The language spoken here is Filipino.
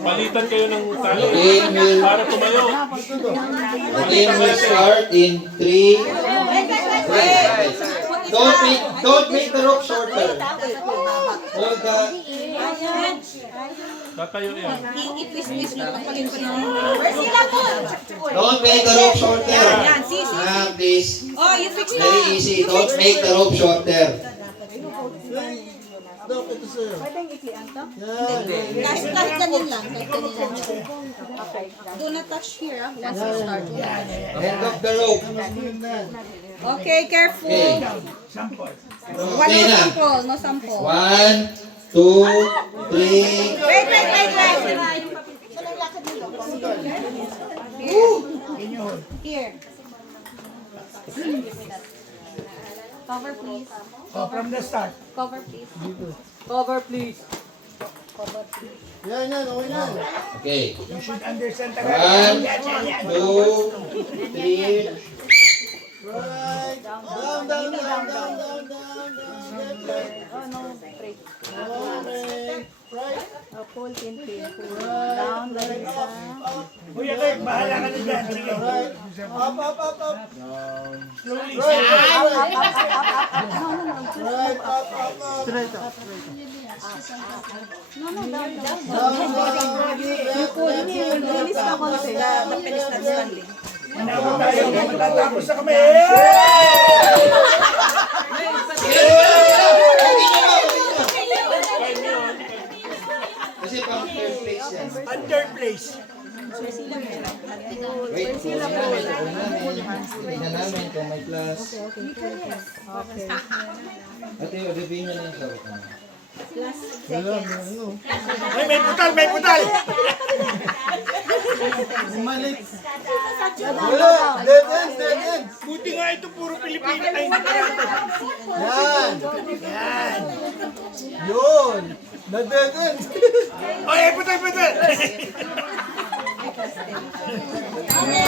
Palitan kayo ng tali. Para tumayo. The game will start in 3. Don't make the rope shorter. Hold the. Tatayo yan. Don't make the rope shorter. Please. Oh, you fix na. Very easy. Don't make the rope shorter. Kahit ganyan lang. Do not touch here, once you start. End of the rope. Okay, careful. Okay. Wala Okay no na. sample, no sample. 1, 2, 3. Wait. Here. Cover, please. Oh, from the start. Cover, please. Cover, please. Okay. You should understand 1, Tagalog. 2, 3. Kuya Kurt, bahala ka na dyan. Sige. Slowly. Manabot tayo. Matatapos na kami. Kasi pang third place yan. On third place. Wait, tingnan namin kung may plus. Ate, review nyo na yung sagot namin. Ay, may putal, may putal. Buti nga ito puro Pilipino. Ay, yan. Yun! Nag-dead-end! Ay, putal, putal. Okay,